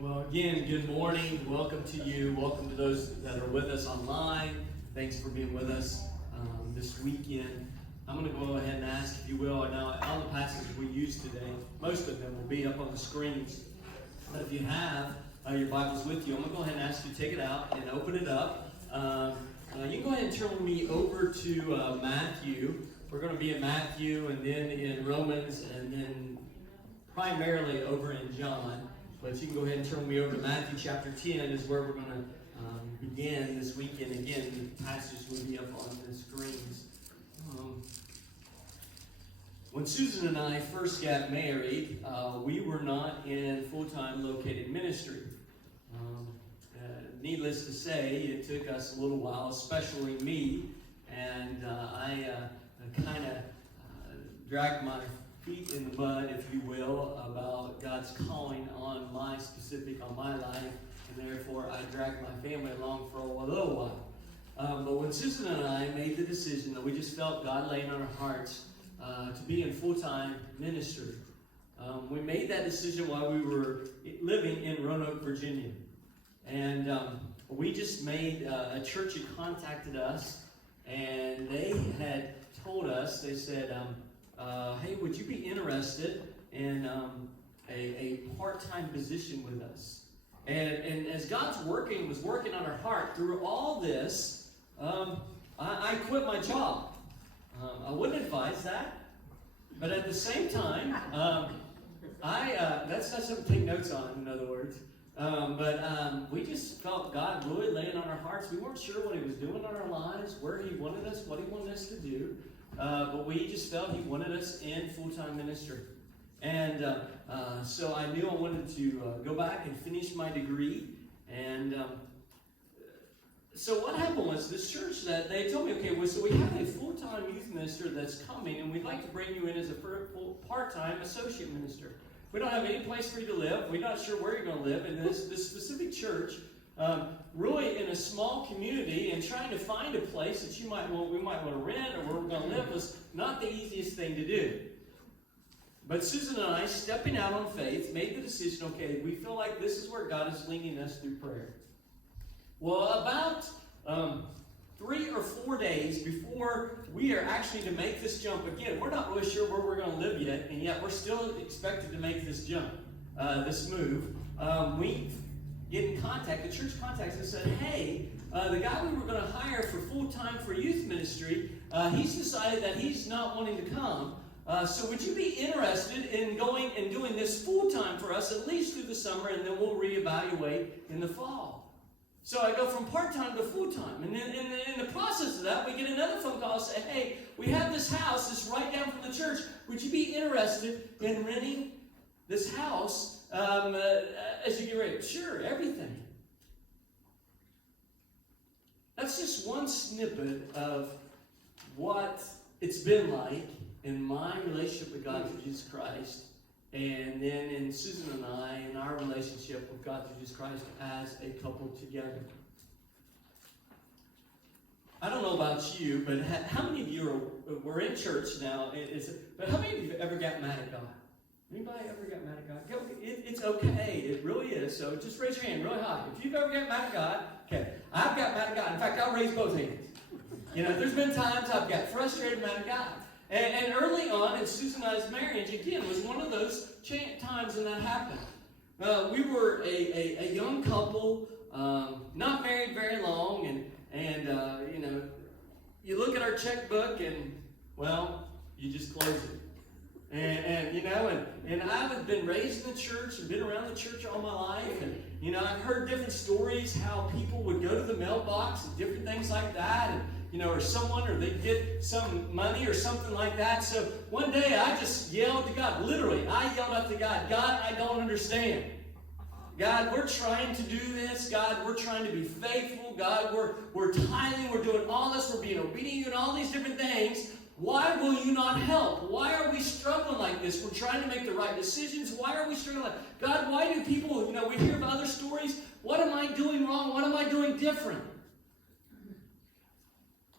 Well, again, good morning. Welcome to you. Welcome to those that are with us online. Thanks for being with us this weekend. I'm going to go ahead and ask, if you will, now all the passages we use today, most of them will be up on the screens. But if you have your Bibles with you, I'm going to go ahead and ask you to take it out and open it up. You can go ahead and turn me over to Matthew. We're going to be in Matthew and then in Romans and then primarily over in John. But you can go ahead and turn me over to Matthew chapter 10 is where we're going to begin this weekend. Again, the passage will be up on the screens. When Susan and I first got married, we were not in full-time located ministry. Needless to say, it took us a little while, especially me, and I kind of dragged my feet in the mud, if you will, about God's calling on my life, and therefore I dragged my family along for a little while. But when Susan and I made the decision that we just felt God laying on our hearts to be in full-time ministry, we made that decision while we were living in Roanoke, Virginia. And we just made, a church had contacted us, and they had told us, they said, hey, would you be interested in a part-time position with us? And as God's was working on our heart through all this, I quit my job. I wouldn't advise that. But at the same time, that's not something to take notes on, in other words. But we just felt God really laying on our hearts. We weren't sure what He was doing in our lives, where He wanted us, what He wanted us to do. But we just felt He wanted us in full-time ministry. And so I knew I wanted to go back and finish my degree. And so what happened was this church that they told me, okay, well, so we have a full-time youth minister that's coming, and we'd like to bring you in as a part-time associate minister. We don't have any place for you to live. We're not sure where you're going to live. And this specific church, really in a small community, and trying to find a place that we might want to rent or where we're going to live was not the easiest thing to do. But Susan and I, stepping out on faith, made the decision, okay, we feel like this is where God is leading us through prayer. Well, about 3 or 4 days before we are actually to make this jump again, we're not really sure where we're going to live yet, and yet we're still expected to make this jump, this move. We get in contact, the church contacts us and said, hey, the guy we were going to hire for full-time for youth ministry, he's decided that he's not wanting to come. So would you be interested in going and doing this full-time for us, at least through the summer, and then we'll reevaluate in the fall? So I go from part-time to full-time. And then in the process of that, we get another phone call and say, hey, we have this house that's right down from the church. Would you be interested in renting this house as you get ready? Sure, everything. That's just one snippet of what it's been like in my relationship with God through Jesus Christ, and then in Susan and I, in our relationship with God through Jesus Christ as a couple together. I don't know about you, but how many of you we're in church now, but how many of you have ever got mad at God? Anybody ever got mad at God? It's okay. It really is. So just raise your hand really high. If you've ever got mad at God, okay. I've got mad at God. In fact, I'll raise both hands. There's been times I've got frustrated, mad at God. And early on in Susan and I's marriage, again, was one of those times when that happened. We were a young couple, not married very long, and you look at our checkbook and, well, you just close it. And I've been raised in the church and been around the church all my life, and I've heard different stories how people would go to the mailbox and different things like that, and or they'd get some money or something like that. So one day I just yelled to God. Literally, I yelled up to God, God, I don't understand. God, we're trying to do this. God, we're trying to be faithful. God, we're tithing. We're doing all this. We're being obedient and all these different things. Why will you not help? Why are we struggling like this? We're trying to make the right decisions. Why are we struggling like this? God, why do people, we hear of other stories. What am I doing wrong? What am I doing different?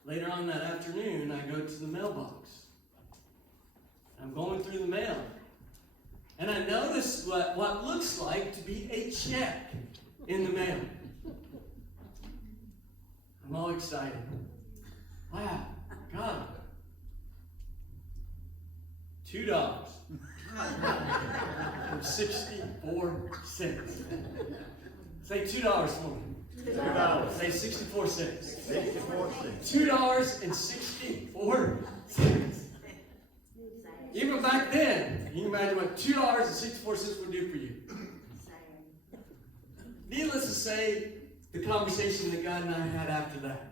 Later on that afternoon, I go to the mailbox. I'm going through the mail. and I noticed what looks like to be a check in the mail. I'm all excited. Wow, God. $2. 64 cents. Say $2 for me. $2. Say 64 cents. 64 cents. $2.64. Even back then, you can imagine what $2.64 would do for you. Needless to say, the conversation that God and I had after that.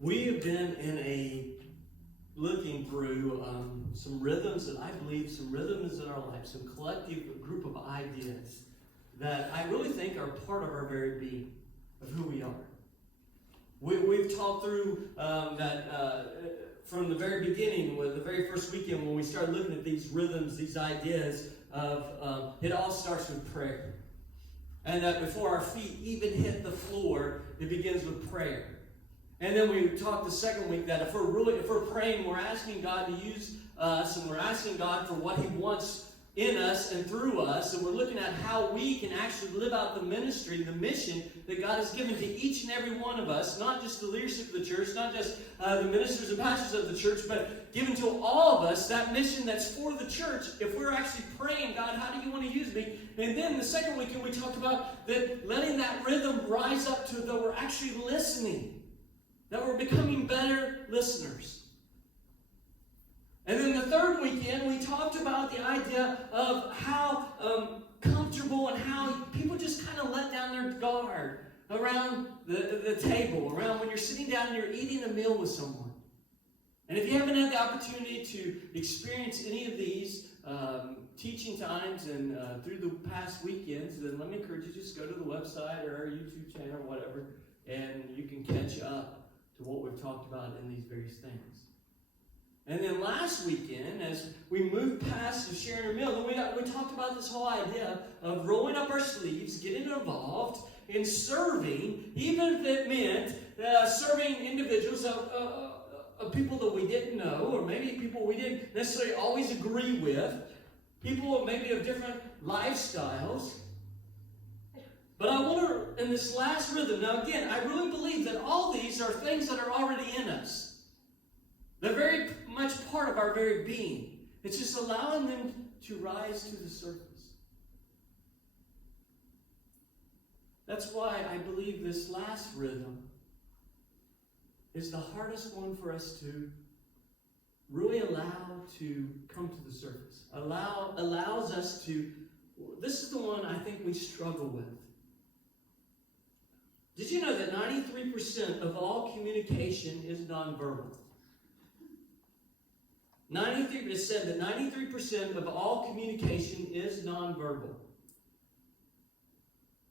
We have been looking through some rhythms that I believe, some rhythms in our life, some collective group of ideas that I really think are part of our very being, of who we are. We've talked through that from the very beginning, with the very first weekend when we started looking at these rhythms, these ideas of it all starts with prayer. And that before our feet even hit the floor, it begins with prayer. And then we talked the second week that if we're praying, we're asking God to use us, and we're asking God for what He wants in us and through us, and we're looking at how we can actually live out the ministry, the mission that God has given to each and every one of us, not just the leadership of the church, not just the ministers and pastors of the church, but given to all of us, that mission that's for the church. If we're actually praying, God, how do you want to use me? And then the second weekend we talked about that letting that rhythm rise up to that we're actually listening. That we're becoming better listeners. And then the third weekend, we talked about the idea of how comfortable and how people just kind of let down their guard around the table, around when you're sitting down and you're eating a meal with someone. And if you haven't had the opportunity to experience any of these teaching times and through the past weekends, then let me encourage you, just go to the website or our YouTube channel or whatever, and you can catch up to what we've talked about in these various things. And then last weekend, as we moved past the sharing a meal, then we talked about this whole idea of rolling up our sleeves, getting involved in serving, even if it meant serving individuals of people that we didn't know, or maybe people we didn't necessarily always agree with, people maybe of different lifestyles. But I wonder, in this last rhythm, now again, I really believe that all these are things that are already in us. They're very much part of our very being. It's just allowing them to rise to the surface. That's why I believe this last rhythm is the hardest one for us to really allow to come to the surface. Allows us to, this is the one I think we struggle with. Did you know that 93% of all communication is nonverbal? 93%, it said that 93% of all communication is nonverbal.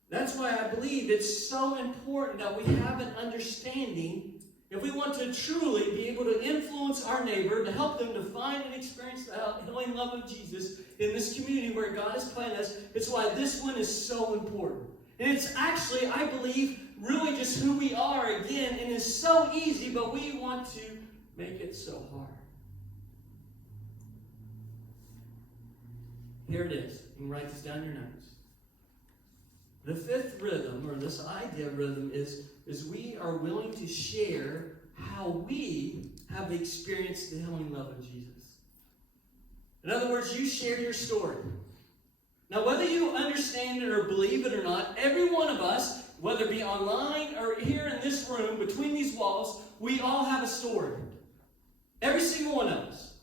That's why I believe it's so important that we have an understanding if we want to truly be able to influence our neighbor, to help them to find and experience the healing love of Jesus in this community where God has planted us. It's why this one is so important. And it's actually, I believe, really just who we are again, and it's so easy, but we want to make it so hard. Here it is. You can write this down in your notes. The fifth rhythm, or this idea of rhythm, is we are willing to share how we have experienced the healing love of Jesus. In other words, you share your story. Now, whether you understand it or believe it or not, every one of us, whether it be online or here in this room, between these walls, we all have a story. Every single one of us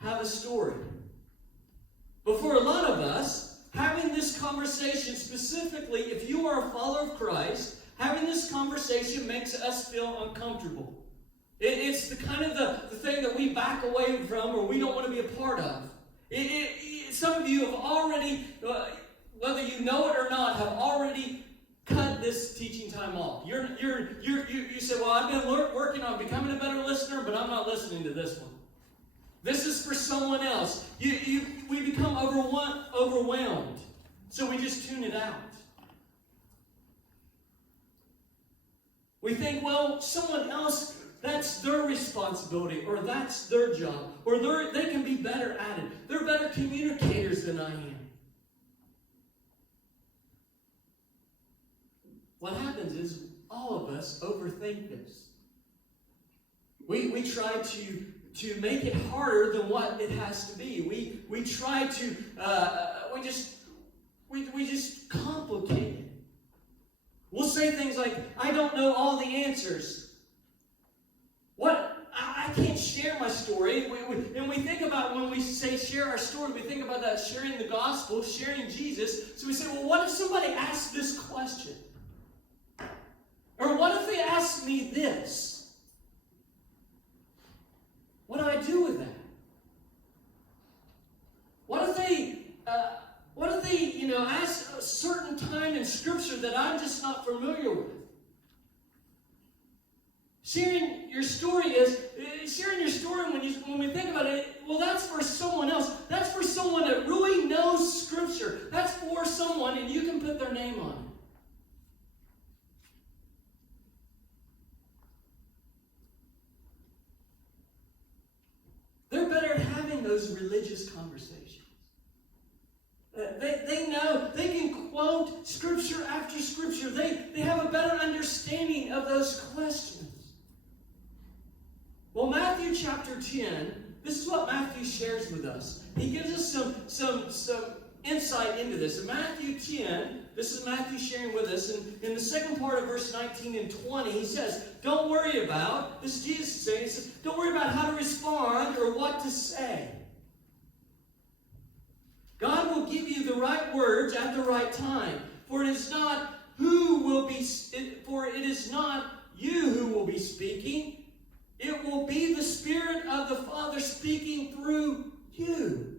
have a story. But for a lot of us, having this conversation, specifically if you are a follower of Christ, having this conversation makes us feel uncomfortable. It's the kind of the thing that we back away from or we don't want to be a part of. Some of you have already, whether you know it or not, have already cut this teaching time off. You said, well, I've been working on becoming a better listener, but I'm not listening to this one. This is for someone else. We become overwhelmed, so we just tune it out. We think, well, someone else That's their responsibility, or that's their job, or they can be better at it. They're better communicators than I am. What happens is all of us overthink this. We try to make it harder than what it has to be. We try to we just complicate it. We'll say things like, I don't know all the answers. I can't share my story. And we think about, when we say share our story, we think about that sharing the gospel, sharing Jesus. So we say, well, what if somebody asks this question? Or what if they ask me this? What do I do with that? What if they ask a certain time in Scripture that I'm just not familiar with? Sharing your story when we think about it, well, that's for someone else. That's for someone that really knows Scripture. That's for someone, and you can put their name on it. They're better at having those religious conversations. They know, they can quote Scripture after Scripture. They have a better understanding of those questions. Well, Matthew chapter 10, this is what Matthew shares with us. He gives us some insight into this. In Matthew 10, this is Matthew sharing with us, and in the second part of verse 19 and 20, he says, don't worry about, this is Jesus saying, he says, don't worry about how to respond or what to say. God will give you the right words at the right time, for it is not you who will be speaking. It will be the Spirit of the Father speaking through you.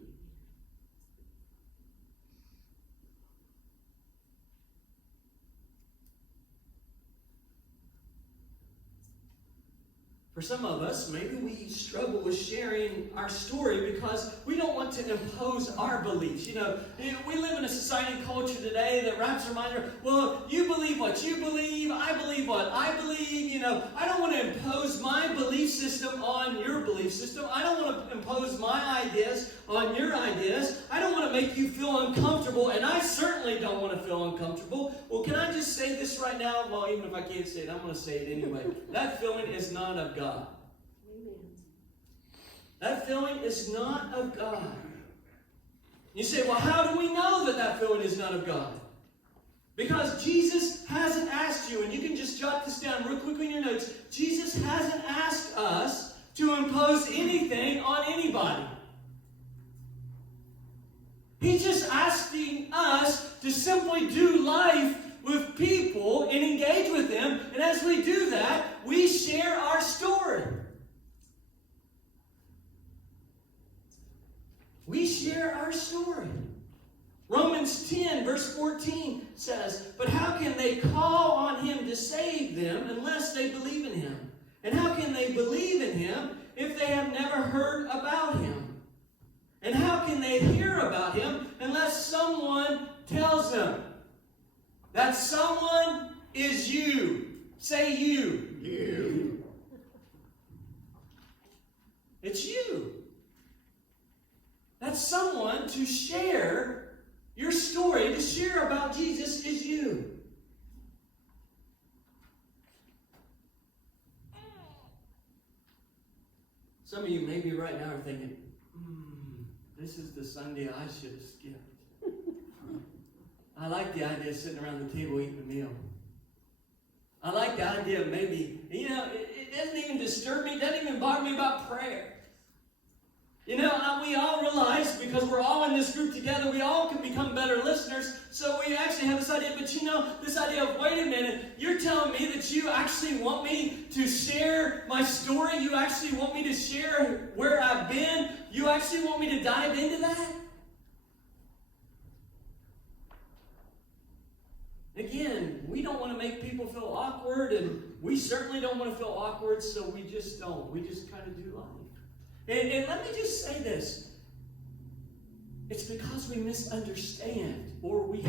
For some of us, maybe we struggle with sharing our story because we don't want to impose our beliefs. We live in a society and culture today that wraps our mind around, well, you believe what you believe, I believe what I believe. I don't want to impose my belief system on your belief system. I don't want to impose my ideas on your ideas. I don't want to make you feel uncomfortable, and I certainly don't want to feel uncomfortable. Well, can I just say this right now? Well, even if I can't say it, I'm going to say it anyway. That feeling is not of God. That feeling is not of God. You say, well, how do we know that feeling is not of God? Because Jesus hasn't asked you, and you can just jot this down real quick in your notes. Jesus hasn't asked us to impose anything on anybody. He's just asking us to simply do life with people and engage with them. And as we do that, we share our story. We share our story. Romans 10, verse 14 says, but how can they call on him to save them unless they believe in him? And how can they believe in him if they have never heard about him? And how can they hear about him unless someone tells them? That someone is you. Say you. You. It's you. That's someone to share your story, to share about Jesus is you. Some of you maybe right now are thinking, this is the Sunday I should have skipped. I like the idea of sitting around the table eating a meal. I like the idea of maybe, it doesn't even disturb me, it doesn't even bother me about prayer. We all realize, because we're all in this group together, we all can become better listeners, so we actually have this idea, but this idea of, wait a minute, you're telling me that you actually want me to share my story? You actually want me to share where I've been? You actually want me to dive into that? Again, we don't want to make people feel awkward, and we certainly don't want to feel awkward, so we just don't. We just kind of do life. And let me just say this. It's because we misunderstand, or we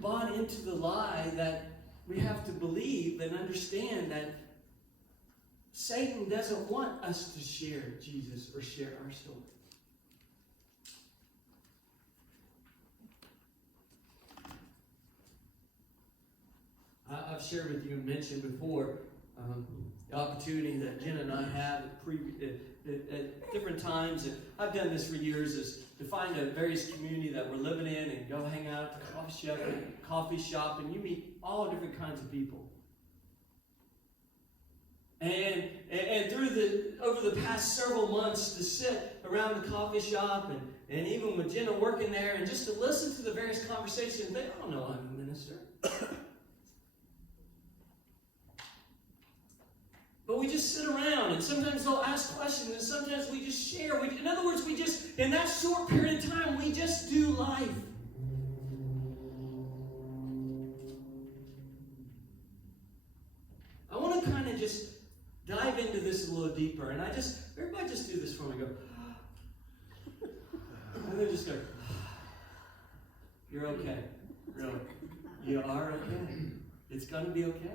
bought into the lie that we have to believe and understand that Satan doesn't want us to share Jesus or share our story. I've shared with you and mentioned before the opportunity that Jen and I have at different times, and I've done this for years, is to find a various community that we're living in and go hang out at the coffee shop, and you meet all different kinds of people. And over the past several months, to sit around the coffee shop and even with Jenna working there, and just to listen to the various conversations, they all know I'm a minister. But we just sit around, and sometimes they'll ask questions, and sometimes we just share. In other words, we just, in that short period of time, we just do life. I want to kind of just dive into this a little deeper, and everybody just do this for me. Go, and then just go, you're okay. Really. You are okay. It's going to be okay.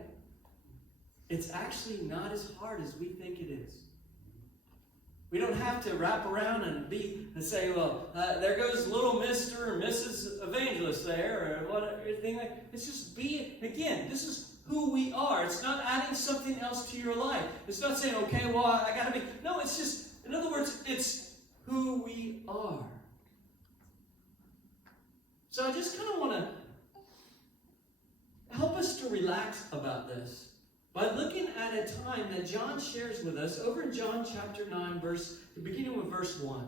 It's actually not as hard as we think it is. We don't have to wrap around and say, well, there goes little Mr. or Mrs. Evangelist there, or whatever. It's just again, this is who we are. It's not adding something else to your life. It's not saying, okay, well, I got to be. No, it's just, in other words, it's who we are. So I just kind of want to help us to relax about this by looking at a time that John shares with us over in John chapter 9, beginning with verse 1.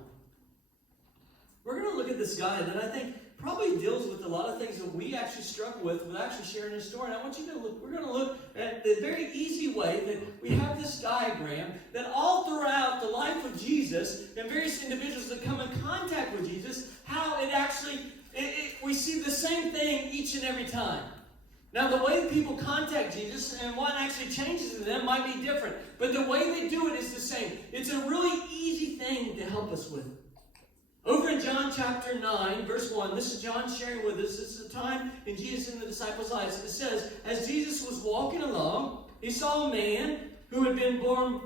We're going to look at this guy that I think probably deals with a lot of things that we actually struggle with actually sharing his story. And I want you to look, we're going to look at the very easy way that we have this diagram that all throughout the life of Jesus and various individuals that come in contact with Jesus, how it actually, we see the same thing each and every time. Now, the way people contact Jesus and what actually changes in them might be different, but the way they do it is the same. It's a really easy thing to help us with. Over in John chapter 9, verse 1, this is John sharing with us. This is a time in Jesus and the disciples' lives. It says, as Jesus was walking along, he saw a man who had been born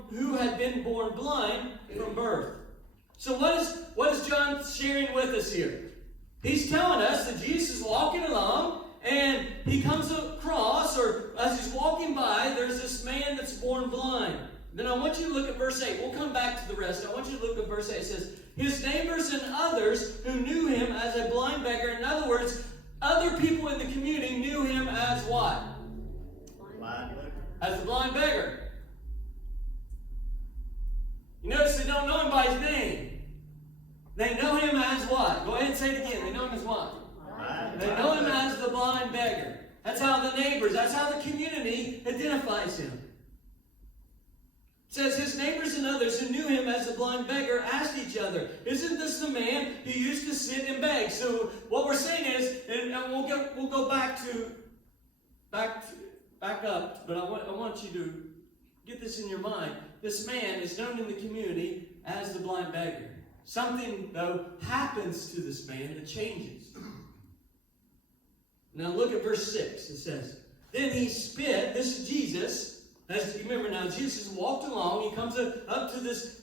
blind from birth. So what is John sharing with us here? He's telling us that Jesus is walking along, and he comes across, or as he's walking by, there's this man that's born blind. Then I want you to look at verse 8. We'll come back to the rest. I want you to look at verse 8. It says, his neighbors and others who knew him as a blind beggar. In other words, other people in the community knew him as what? Blind beggar. As the blind beggar. You notice they don't know him by his name. They know him as what? Go ahead and say it again. They know him as what? They know him as the blind beggar. That's how the neighbors, that's how the community identifies him. It says, his neighbors and others who knew him as the blind beggar asked each other, isn't this the man who used to sit and beg? So what we're saying is, and we'll go back up, but I want you to get this in your mind. This man is known in the community as the blind beggar. Something, though, happens to this man that changes. Now look at verse 6. It says, then he spit. This is Jesus. As you remember now, Jesus walked along. He comes up to this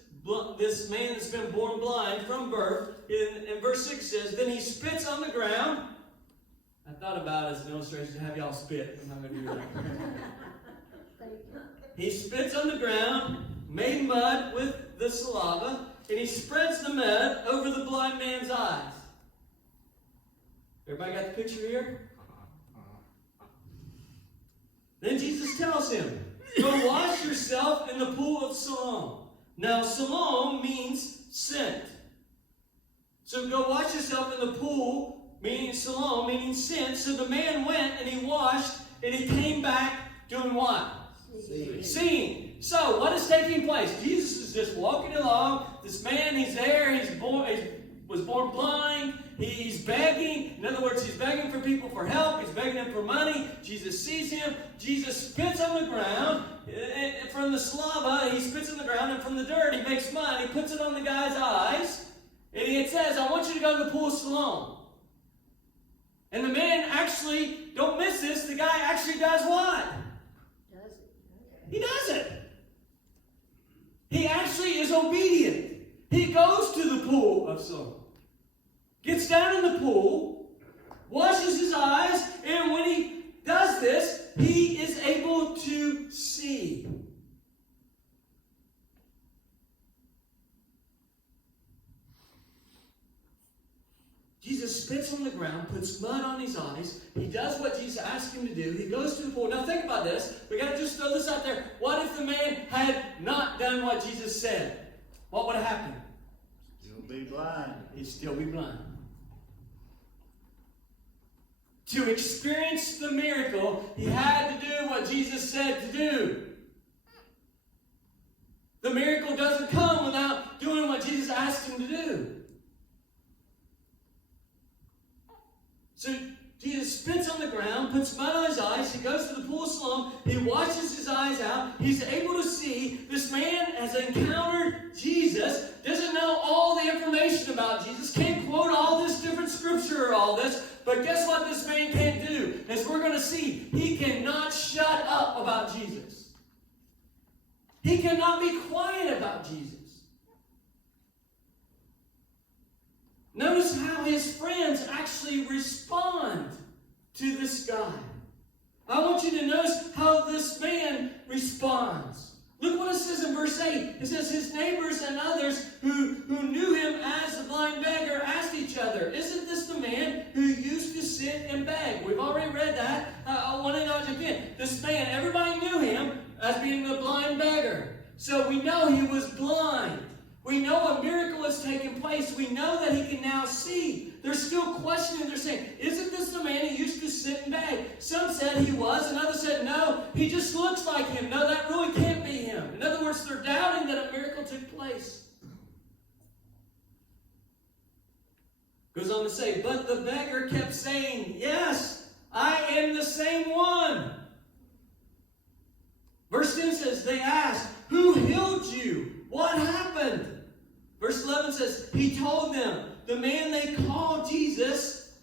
man that's been born blind from birth. And verse 6 says, then he spits on the ground. I thought about it as an illustration to have y'all spit. I'm not going to do that. He spits on the ground, made mud with the saliva, and he spreads the mud over the blind man's eyes. Everybody got the picture here? Then Jesus tells him, go wash yourself in the pool of Siloam. Now, Siloam means sent. So go wash yourself in the pool, meaning Siloam, meaning sent. So the man went and he washed and he came back doing what? Seeing. So what is taking place? Jesus is just walking along. This man, he's there. He was born blind. He's begging. In other words, he's begging for people for help. He's begging them for money. Jesus sees him. Jesus spits on the ground. And from the saliva, he spits on the ground. And from the dirt, he makes mud. He puts it on the guy's eyes. And it says, I want you to go to the pool of Siloam. And the man actually, don't miss this, the guy actually does what? He doesn't. He actually is obedient. He goes to the pool of Siloam, gets down in the pool, washes his eyes, and when he does this, he is able to see. Jesus spits on the ground, puts mud on his eyes. He does what Jesus asked him to do. He goes to the pool. Now think about this. We got to just throw this out there. What if the man had not done what Jesus said? What would have happened? Still be blind. He'd still be blind. To experience the miracle, he had to do what Jesus said to do. The miracle doesn't come without doing what Jesus asked him to do. So Jesus spits on the ground, puts mud on his eyes. He goes to the pool of Siloam. He washes his eyes out. He's able to see. This man has encountered Jesus. Doesn't know all the information about Jesus. Can't quote all this different scripture or all this. But guess what this man can't do? As we're going to see, he cannot shut up about Jesus. He cannot be quiet about Jesus. Notice how his friends actually respond to this guy. I want you to notice how this man responds. Look what it says in verse 8. It says, his neighbors and others who knew him as the blind beggar asked each other, isn't this the man who used to sit and beg? We've already read that. I want to know it again. This man, everybody knew him as being the blind beggar. So we know he was blind. We know a miracle has taken place. We know that he can now see. They're still questioning. They're saying, isn't this the man who used to sit and beg? Some said he was, and others said, no, he just looks like him. No, that really can't be him. In other words, they're doubting that a miracle took place. Goes on to say, but the beggar kept saying, yes, I am the same one. Verse 10 says, they asked, who healed you? What happened? Verse 11 says, he told them, the man they call Jesus.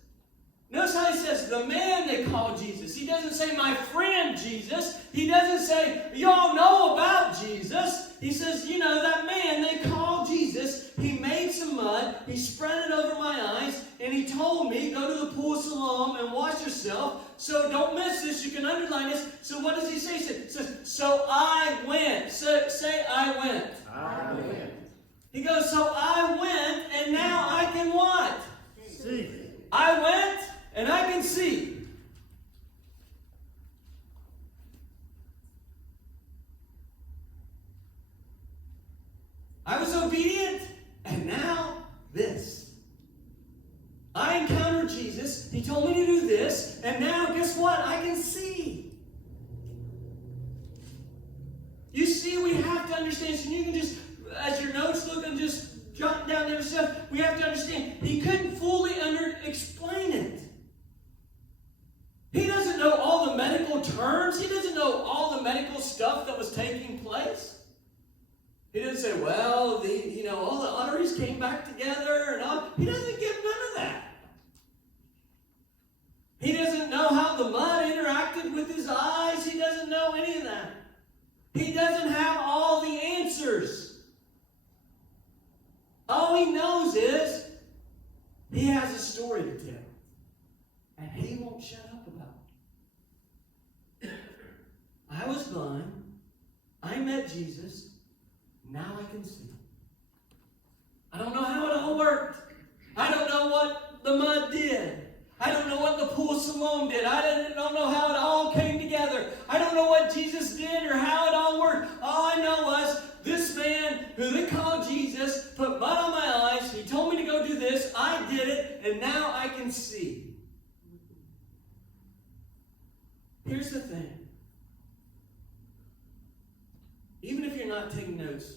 Notice how he says, the man they call Jesus. He doesn't say, my friend Jesus. He doesn't say, y'all know about Jesus. He says, you know, that man they call Jesus. He made some mud. He spread it over my eyes. And he told me, go to the pool of Siloam and wash yourself. So don't miss this. You can underline this. So what does he say? He says, so I went. Say I went. I went. He goes, so I went, and now I can what? See. I went, and I can see. I was obedient, and now this. I encountered Jesus. He told me to do this, and now guess what? I can see. You see, we have to understand. So you can just, as your notes look, and just jot down there stuff. We have to understand. He couldn't fully explain it. He doesn't know all the medical terms. He doesn't know all the medical stuff that was taking place. He doesn't say, well, all the arteries came back together and all. He doesn't give none of that. He doesn't know how the mud interacted with his eyes. He doesn't know any of that. He doesn't have all the answers. All he knows is he has a story to tell. And he won't shut up about it. I was blind. I met Jesus. Now I can see. I don't know how it all worked. I don't know what the mud did. I don't know what the pool of Siloam did. I don't know how it all came together. I don't know what Jesus did or how it all worked. All I know was this man who they called Jesus put mud on my eyes. He told me to go do this. I did it, and now I can see. Here's the thing. Even if you're not taking notes,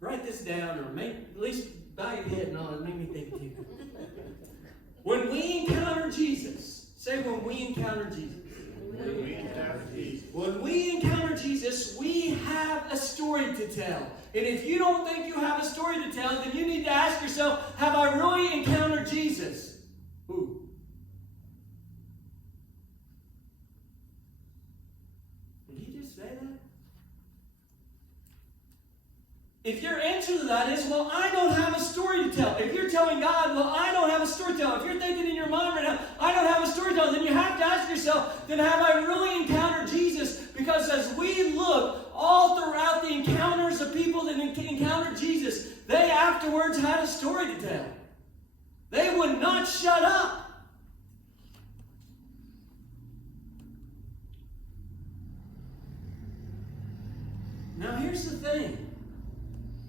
write this down or at least bow your head and all. It made me think too. When we encounter Jesus, say when we encounter Jesus. When we encounter Jesus. When we encounter Jesus, we have a story to tell. And if you don't think you have a story to tell, then you need to ask yourself, have I really encountered Jesus? Ooh. Did he just say that? if your answer to that is, well, I don't have a story to tell. If you're telling God, well, I don't have a story to tell. If you're thinking in your mind right now, I don't have a story to tell, then you have to ask yourself, then have I really encountered Jesus? Because as we look all throughout the encounters of people that encountered Jesus, they afterwards had a story to tell. They would not shut up. Now here's the thing.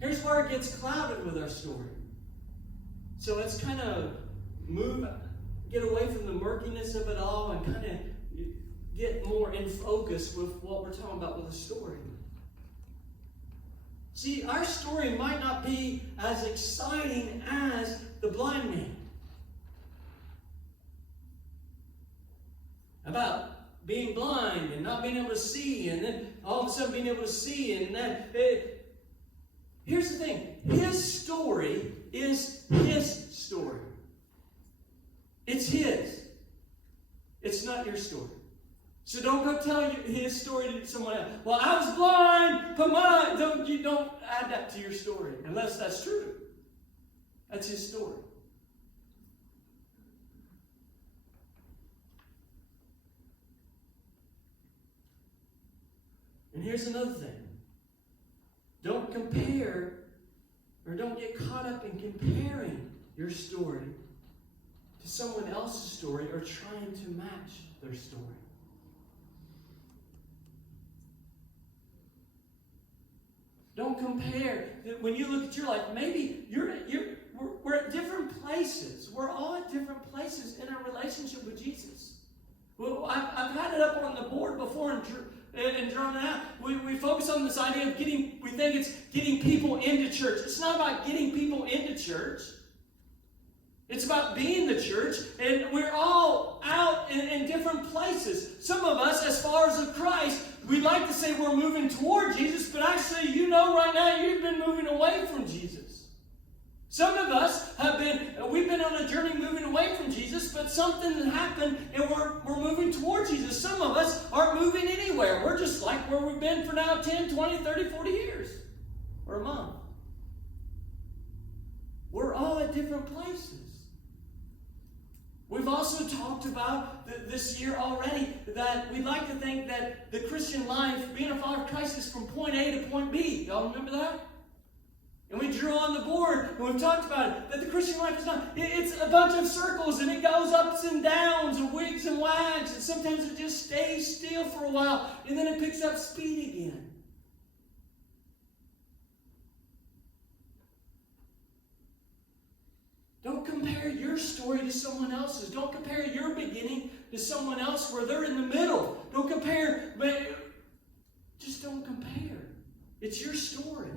Here's where it gets clouded with our story. So let's kind of get away from the murkiness of it all and kind of get more in focus with what we're talking about with the story. See, our story might not be as exciting as the blind man. About being blind and not being able to see, and then all of a sudden being able to see, and then here's the thing. His story is his story. It's his. It's not your story. So don't go tell his story to someone else. Well, I was blind, but you don't add that to your story, unless that's true. That's his story. And here's another thing. Don't compare, or don't get caught up in comparing your story to someone else's story or trying to match their story. Don't compare. When you look at your life, maybe we're at different places. We're all at different places in our relationship with Jesus. Well, I've had it up on the board before and drawn it out. We focus on this idea of we think it's getting people into church. It's not about getting people into church. It's about being the church, and we're all out in different places. Some of us, as followers of Christ, we'd like to say we're moving toward Jesus, but actually, right now, you've been moving away from Jesus. Some of us we've been on a journey moving away from Jesus, but something happened and we're moving toward Jesus. Some of us aren't moving anywhere. We're just like where we've been for now 10, 20, 30, 40 years. Or a month. We're all at different places. We've also talked about this year already that we like to think that the Christian life, being a follower of Christ, is from point A to point B. Y'all remember that? And we drew on the board, and we've talked about it, that the Christian life is not, it's a bunch of circles, and it goes ups and downs, and wigs and wags, and sometimes it just stays still for a while, and then it picks up speed again. Don't compare your story to someone else's. Don't compare your beginning to someone else where they're in the middle. Don't compare, but just don't compare. It's your story.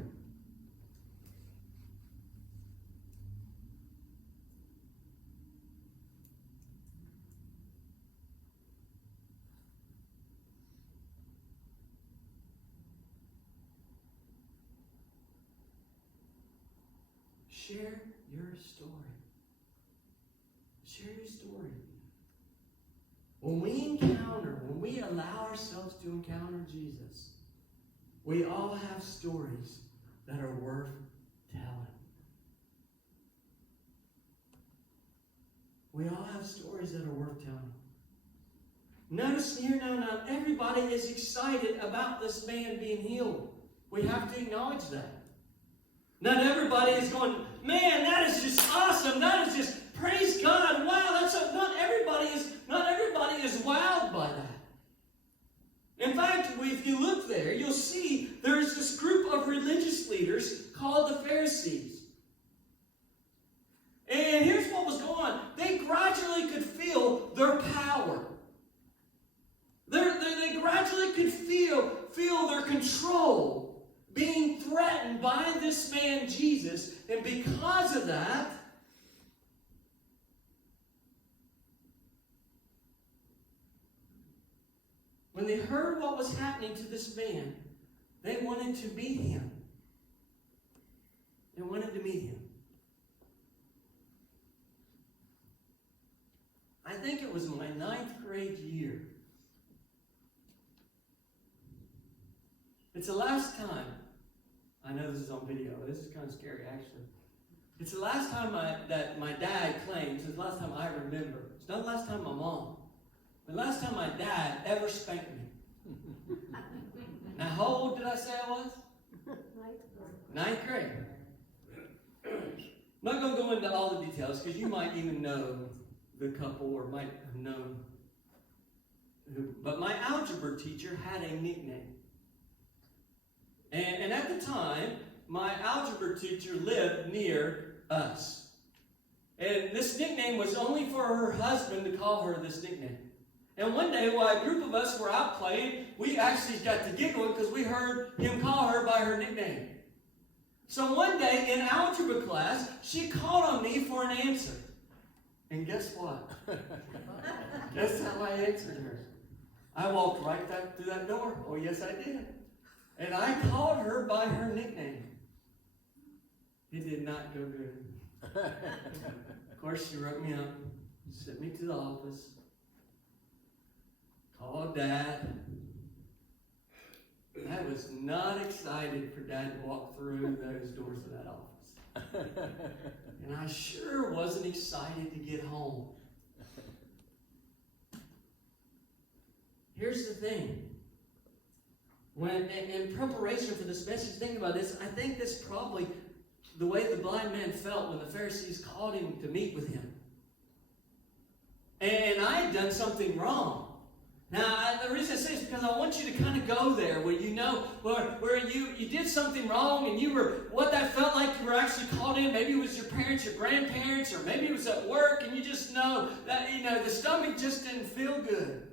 Share your story. Share your story. When we allow ourselves to encounter Jesus, we all have stories that are worth telling. We all have stories that are worth telling. Notice here now, not everybody is excited about this man being healed. We have to acknowledge that. Not everybody is going, man, that is just awesome. That is just, praise God. Wow, not everybody is wowed by that. In fact, if you look there, you'll see there's this group of religious leaders called the Pharisees. And here's what was going on. They gradually could feel their power. They gradually could feel their control being threatened by this man Jesus, and because of that, when they heard what was happening to this man, they wanted to meet him. They wanted to meet him. I think it was my 9th grade year. It's the last time I know this is on video. This is kind of scary, actually. It's the last time that my dad claims, it's the last time I remember. It's not the last time my mom. The last time my dad ever spanked me. Now, how old did I say I was? Ninth grade. I'm not going to go into all the details because you might even know the couple or might have known who. But my algebra teacher had a nickname. And at the time, my algebra teacher lived near us. And this nickname was only for her husband to call her this nickname. And one day, while a group of us were out playing, we actually got to giggling because we heard him call her by her nickname. So one day in algebra class, she called on me for an answer. And guess what? Guess how I answered her? I walked right back through that door. Oh, yes, I did. And I called her by her nickname. It did not go good. Of course, she wrote me up, sent me to the office, called Dad. I was not excited for Dad to walk through those doors of that office. And I sure wasn't excited to get home. Here's the thing. When in preparation for this message, thinking about this, I think this probably the way the blind man felt when the Pharisees called him to meet with him. And I had done something wrong. Now, the reason I say this is because I want you to kind of go there where you know where you did something wrong and you were, what that felt like you were actually called in. Maybe it was your parents, your grandparents, or maybe it was at work and you just know that, the stomach just didn't feel good.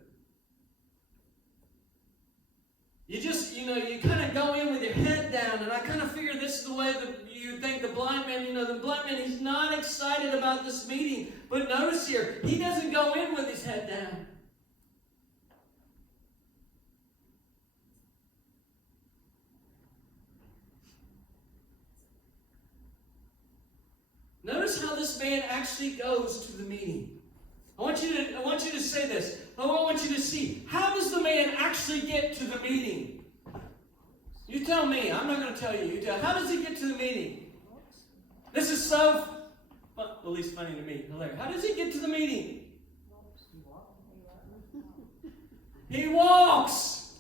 You just, you kind of go in with your head down, and I kind of figure this is the way that you think the blind man, he's not excited about this meeting. But notice here, he doesn't go in with his head down. Notice how this man actually goes to the meeting. I want you to say this. I want you to see. How does the man actually get to the meeting? You tell me. I'm not going to tell you. You tell. How does he get to the meeting? This is so, well, at least funny to me. Hilarious. How does he get to the meeting? He walks.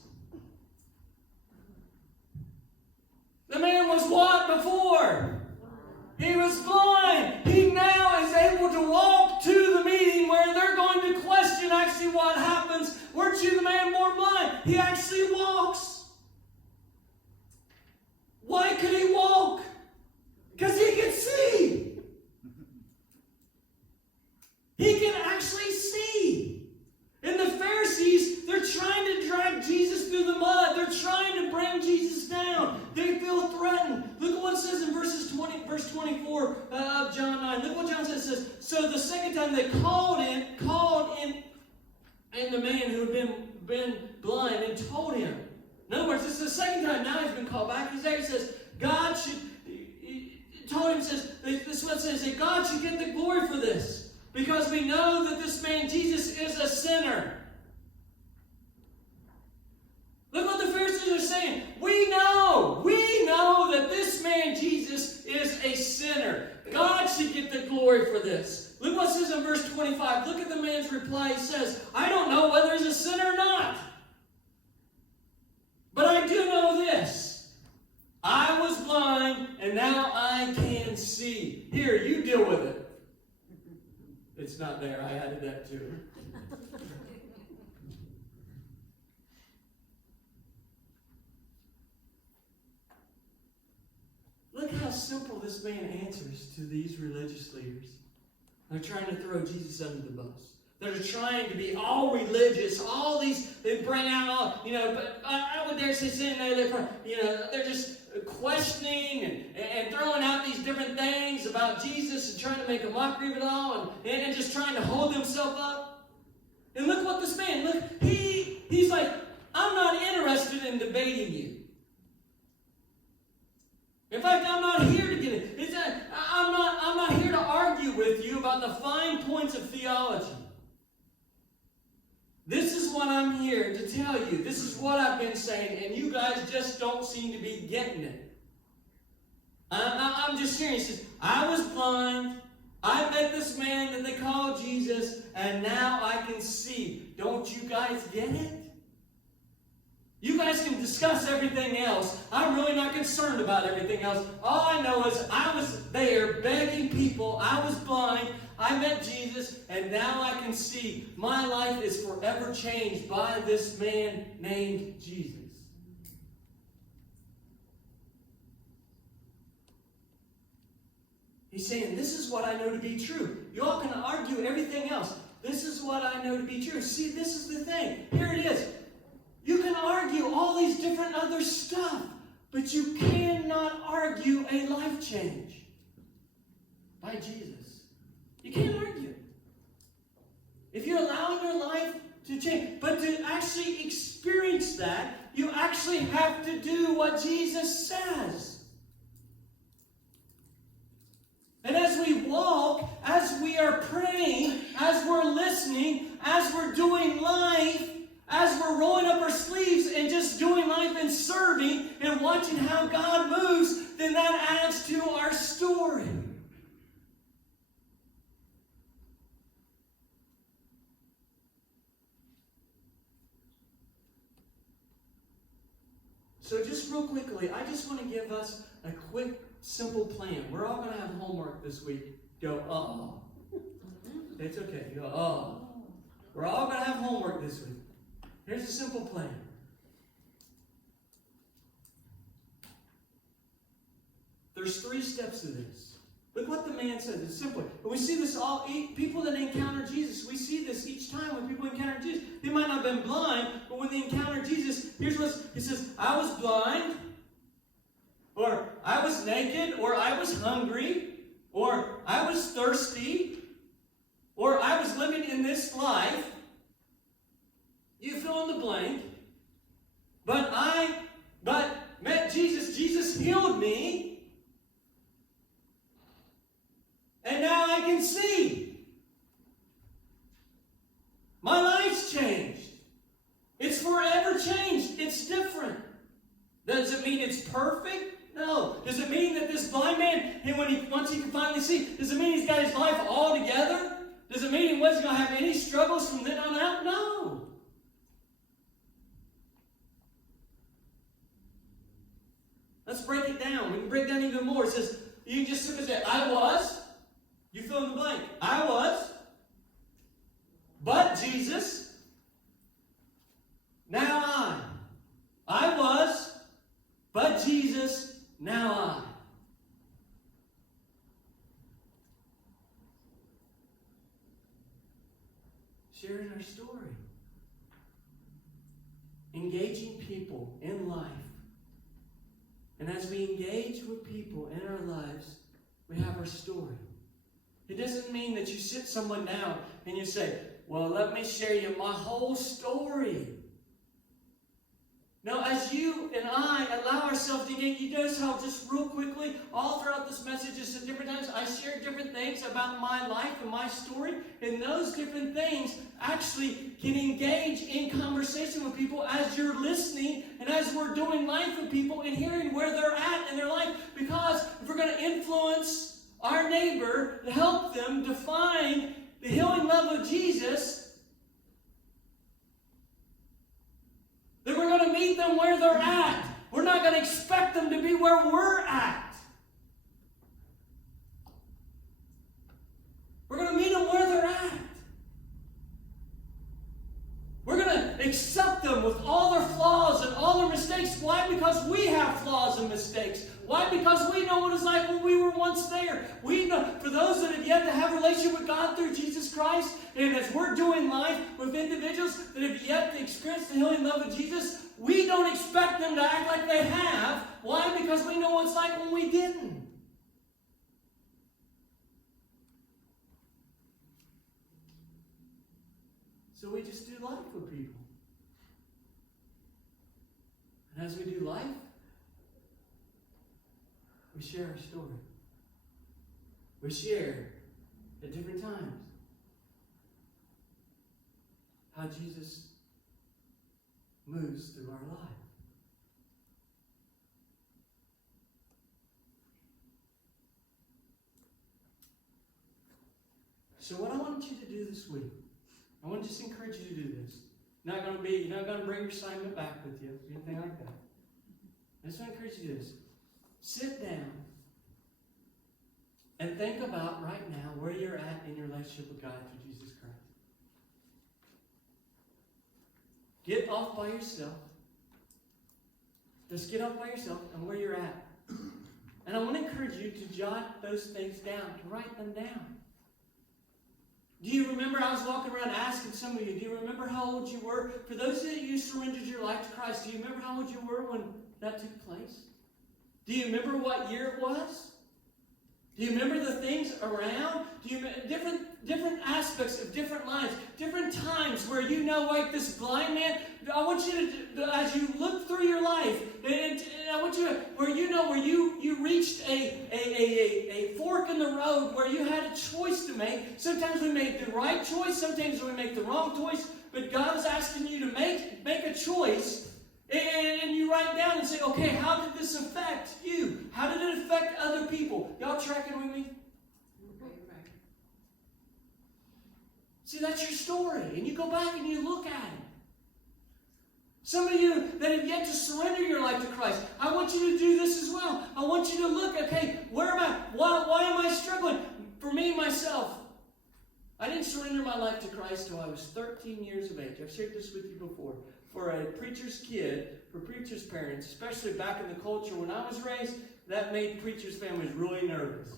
The man was what before? He was blind. He now is able to walk to the meeting where they're going to question actually what happens. Weren't you the man born blind? He actually walks. Why could he walk? Because he could see. He can actually see. And the Pharisees, they're trying to drag Jesus through the mud. They're trying to bring Jesus down. They feel threatened. Look at what it says in verse 24 of John 9. Look what John says. It says, so the second time they called in the man who had been blind and told him. In other words, this is the second time now he's been called back. He says, God should, told him, this is what it says, that God should get the glory for this. Because we know that this man, Jesus, is a sinner. Look what the Pharisees are saying. We know that this man, Jesus, is a sinner. God should get the glory for this. Look what it says in verse 25. Look at the man's reply. He says, I don't know whether he's a sinner or not. But I do know this. I was blind, and now I can see. Here, you deal with it. It's not there. I added that too. Look how simple this man answers to these religious leaders. They're trying to throw Jesus under the bus. They're trying to be all religious. All these, they bring out all, but I would dare say sitting there, they're just questioning and throwing out these different things about Jesus and trying to make a mockery of it all and just trying to hold himself up. And look what this man, look, he's like, I'm not interested in debating you. In fact, I'm not here to get it. I'm not here to argue with you about the fine points of theology. This is what I'm here to tell you. This is what I've been saying, and you guys just don't seem to be getting it. I'm just sharing. He says, I was blind. I met this man that they call Jesus, and now I can see. Don't you guys get it? You guys can discuss everything else. I'm really not concerned about everything else. All I know is I was there begging people. I was blind. I met Jesus, and now I can see. My life is forever changed by this man named Jesus. He's saying, this is what I know to be true. You all can argue everything else. This is what I know to be true. See, this is the thing. Here it is. You can argue all these different other stuff, but you cannot argue a life change by Jesus. You can't argue. If you're allowing your life to change, but to actually experience that, you actually have to do what Jesus says. And as we walk, as we are praying, as we're listening, as we're doing life, as we're rolling up our sleeves and just doing life and serving and watching how God moves, then that adds to our story. So just real quickly, I just want to give us a quick, simple plan. We're all going to have homework this week. Go, oh. It's okay. You go, oh. We're all going to have homework this week. Here's a simple plan. There's 3 steps to this. Look what the man says. It's simple. And we see this all, people that encounter Jesus, we see this each time when people encounter Jesus. They might not have been blind, but when they encounter Jesus, here's what he says. I was blind, or I was naked, or I was hungry, or I was thirsty, or I was living in this life. You fill in the blank. But met Jesus. Jesus healed me. And now I can see. My life's changed. It's forever changed. It's different. Does it mean it's perfect? No. Does it mean that this blind man, once he can finally see, does it mean he's got his life all together? Does it mean he wasn't going to have any struggles from then on out? No. Let's break it down. We can break down even more. It says, you can just simply say, I was. You fill in the blank. I was. But Jesus. Now I. I was. But Jesus. Now I. Sharing our story. Engaging people in life. And as we engage with people in our lives, we have our story. It doesn't mean that you sit someone down and you say, well, let me share you my whole story. No, as you and I allow ourselves to engage, you notice how just real quickly, all throughout this message, just at different times, I share different things about my life and my story. And those different things actually can engage in conversation with people as you're listening and as we're doing life with people and hearing where they're at in their life. Because if we're going to influence our neighbor to help them define the healing love of Jesus, then we're going to meet them where they're at. We're not going to expect them to be where we're at. We're going to meet them where they're at. We're going to accept them with all their flaws and all their mistakes. Why? Because we have flaws and mistakes. Why? Because we know what it's like when we were once there. We know, for those that have yet to have a relationship with God through Jesus Christ, and as we're doing life with individuals that have yet to experience the healing love of Jesus, we don't expect them to act like they have. Why? Because we know what it's like when we didn't. So we just do life with people. And as we do life, we share our story. We share at different times how Jesus moves through our life. So what I want you to do this week, I want to just encourage you to do this. You're not going to bring your assignment back with you, anything like that. I just want to encourage you to do this. Sit down and think about right now where you're at in your relationship with God through Jesus Christ. Get off by yourself. Just get off by yourself and where you're at. And I want to encourage you to jot those things down, to write them down. Do you remember, I was walking around asking some of you, do you remember how old you were? For those of you who surrendered your life to Christ, do you remember how old you were when that took place? Do you remember what year it was? Do you remember the things around? Do you different aspects of different lives, different times where you know, like this blind man? I want you to, as you look through your life, and I want you to, where you reached a fork in the road where you had a choice to make. Sometimes we make the right choice, sometimes we make the wrong choice, but God is asking you to make a choice. And you write down and say, okay, how did this affect you? How did it affect other people? Y'all tracking with me? See, that's your story. And you go back and you look at it. Some of you that have yet to surrender your life to Christ, I want you to do this as well. I want you to look, okay, where am I? Why am I struggling? For me, myself, I didn't surrender my life to Christ until I was 13 years of age. I've shared this with you before. For a preacher's kid, for preacher's parents, especially back in the culture when I was raised, that made preacher's families really nervous.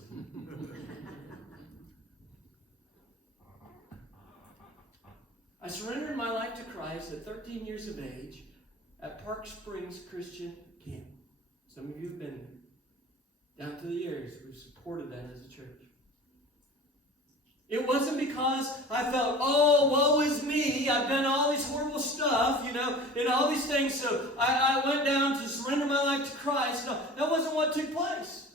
I surrendered my life to Christ at 13 years of age at Park Springs Christian Camp. Some of you have been there. Down through the years, we've supported that as a church. It wasn't because I felt, oh, woe is me, I've done all this horrible stuff, and all these things, so I went down to surrender my life to Christ. No, that wasn't what took place.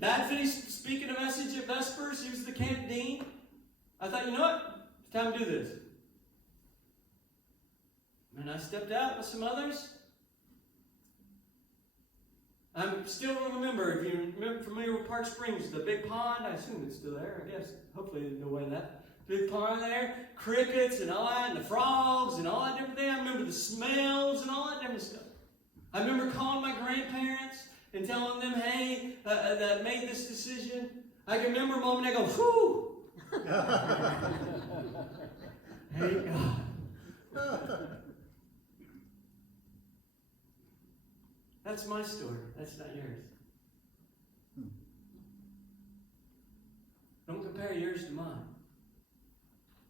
Dad finished speaking a message at Vespers. He was the camp dean. I thought, you know what? It's time to do this. And I stepped out with some others. I still remember, if you're familiar with Park Springs, the big pond, I assume it's still there, I guess. Hopefully there's no way that. Big pond there, crickets and all that, and the frogs and all that different thing. I remember the smells and all that different stuff. I remember calling my grandparents and telling them, hey, that I made this decision. I can remember a moment I go, whew! Hey, God. That's my story. That's not yours. Don't compare yours to mine.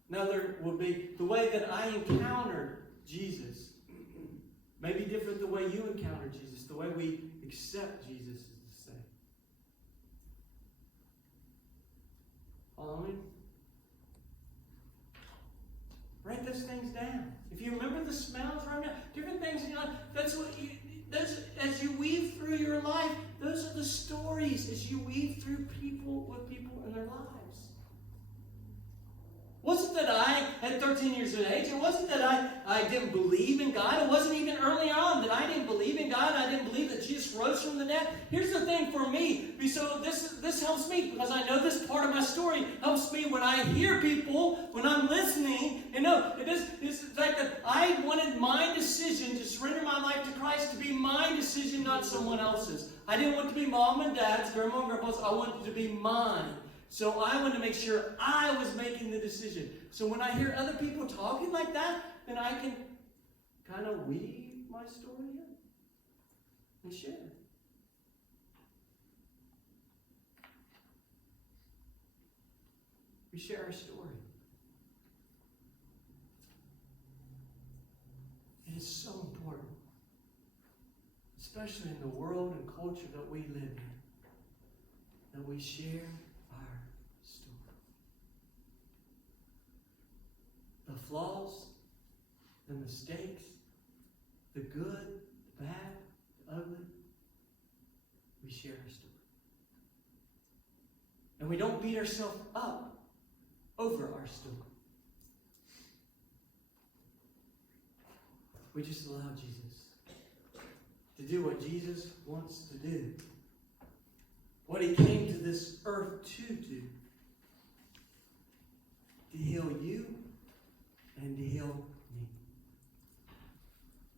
Another would be the way that I encountered Jesus may be different the way you encounter Jesus. The way we accept Jesus is the same. Following? Write those things down. If you remember the smells right now, different things in your life, that's what you... As you weave through your life, those are the stories as you weave through people in their lives. It wasn't that I, at 13 years of age, it wasn't that I didn't believe in God. It wasn't even early on that I didn't believe in God. I didn't believe that Jesus rose from the dead. Here's the thing for me. So this helps me because I know this part of my story helps me when I hear people, when I'm listening. It's the fact that I wanted my decision to surrender my life to Christ to be my decision, not someone else's. I didn't want it to be mom and dad's, grandma and grandpa's. I wanted it to be mine. So I wanted to make sure I was making the decision. So when I hear other people talking like that, then I can kind of weave my story in and share it. We share our story. It is so important, especially in the world and culture that we live in, that we share our story. The flaws, the mistakes, the good, the bad, the ugly, we share our story. And we don't beat ourselves up over our story. We just allow Jesus to do what Jesus wants to do. What he came to this earth to do. to heal you and to heal me.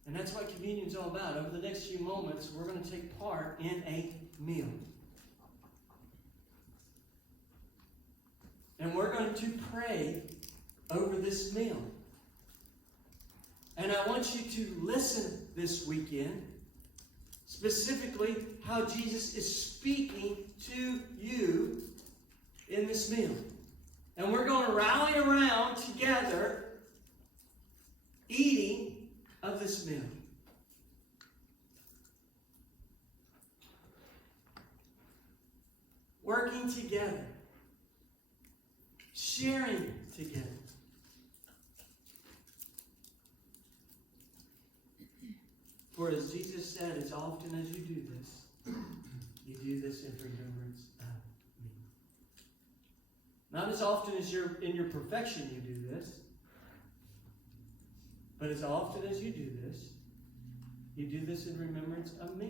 And that's what communion's all about. Over the next few moments, we're going to take part in a meal. And we're going to pray over this meal. And I want you to listen this weekend, specifically how Jesus is speaking to you in this meal. And we're going to rally around together eating of this meal. Working together. Sharing together. For as Jesus said, as often as you do this, you do this in remembrance of me. Not as often as you're in your perfection you do this, but as often as you do this in remembrance of me.